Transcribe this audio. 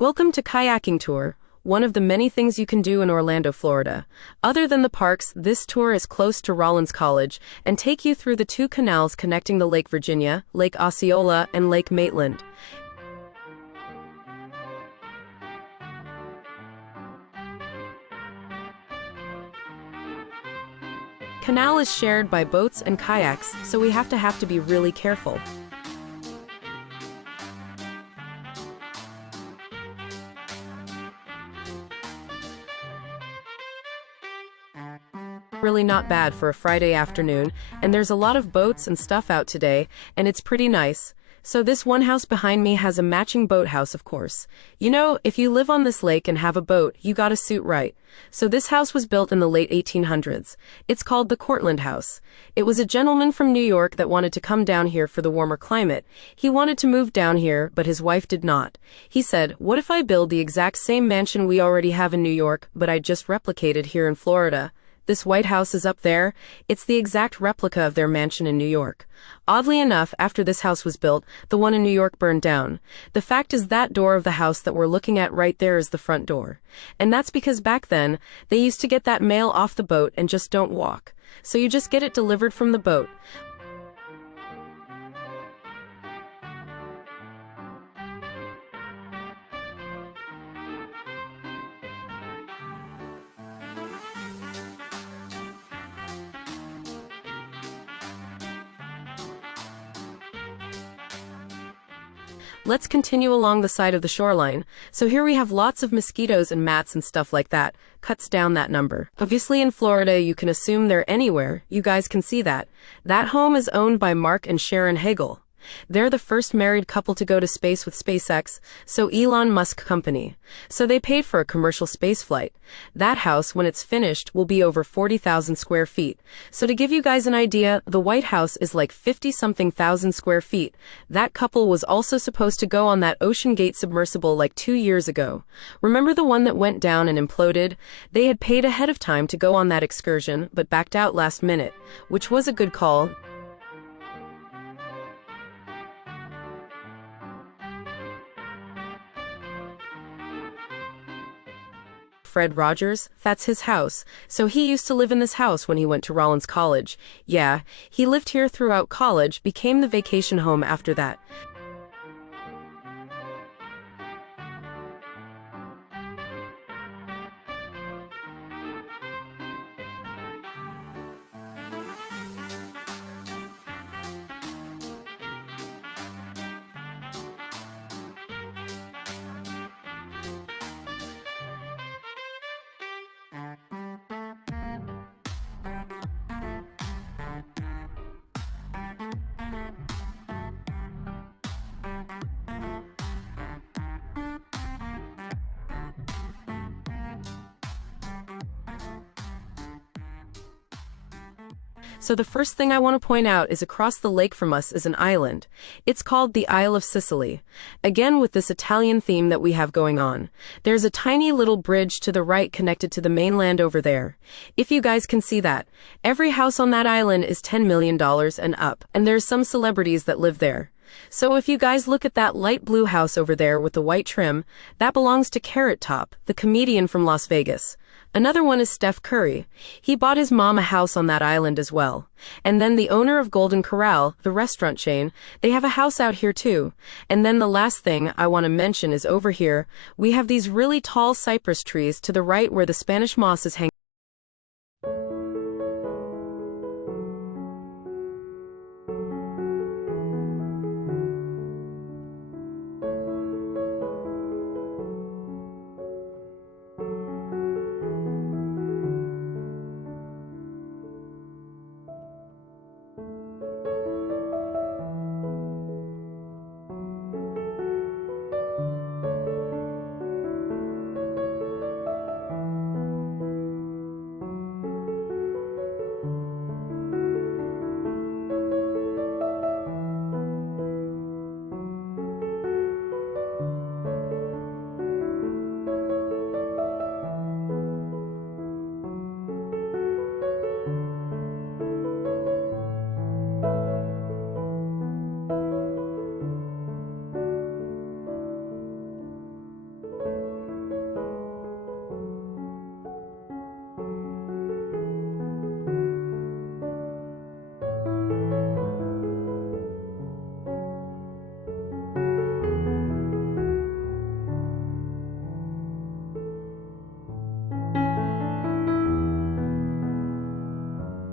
Welcome to Kayaking Tour, one of the many things you can do in Orlando, Florida. Other than the parks, this tour is close to Rollins College and take you through the two canals connecting the Lake Virginia, Lake Osceola, and Lake Maitland. Canal is shared by boats and kayaks, so we have to be really careful. Really not bad for a Friday afternoon, and there's a lot of boats and stuff out today, and it's pretty nice. So this one house behind me has a matching boathouse, of course. You know, if you live on this lake and have a boat, you gotta suit right. So this house was built in the late 1800s. It's called the Cortland House. It was a gentleman from New York that wanted to come down here for the warmer climate. He wanted to move down here, but his wife did not. He said, "What if I build the exact same mansion we already have in New York, but I just replicated here in Florida?" This White House is up there. It's the exact replica of their mansion in New York. Oddly enough, after this house was built, the one in New York burned down. The fact is that door of the house that we're looking at right there is the front door. And that's because back then, they used to get that mail off the boat and just don't walk. So you just get it delivered from the boat. Let's continue along the side of the shoreline. So here we have lots of mosquitoes and mats and stuff like that. Cuts down that number. Obviously in Florida, you can assume they're anywhere. You guys can see that. That home is owned by Mark and Sharon Hagel. They're the first married couple to go to space with SpaceX, so Elon Musk company. So they paid for a commercial space flight. That house, when it's finished, will be over 40,000 square feet. So to give you guys an idea, the White House is like 50-something thousand square feet. That couple was also supposed to go on that OceanGate submersible like 2 years ago. Remember the one that went down and imploded? They had paid ahead of time to go on that excursion, but backed out last minute, which was a good call. Fred Rogers, that's his house. So he used to live in this house when he went to Rollins College. Yeah, he lived here throughout college, became the vacation home after that. So the first thing I want to point out is across the lake from us is an island. It's called the Isle of Sicily. Again with this Italian theme that we have going on. There's a tiny little bridge to the right connected to the mainland over there. If you guys can see that, every house on that island is $10 million and up, and there's some celebrities that live there. So if you guys look at that light blue house over there with the white trim, that belongs to Carrot Top, the comedian from Las Vegas. Another one is Steph Curry. He bought his mom a house on that island as well. And then the owner of Golden Corral, the restaurant chain, they have a house out here too. And then the last thing I want to mention is over here, we have these really tall cypress trees to the right where the Spanish moss is hanging.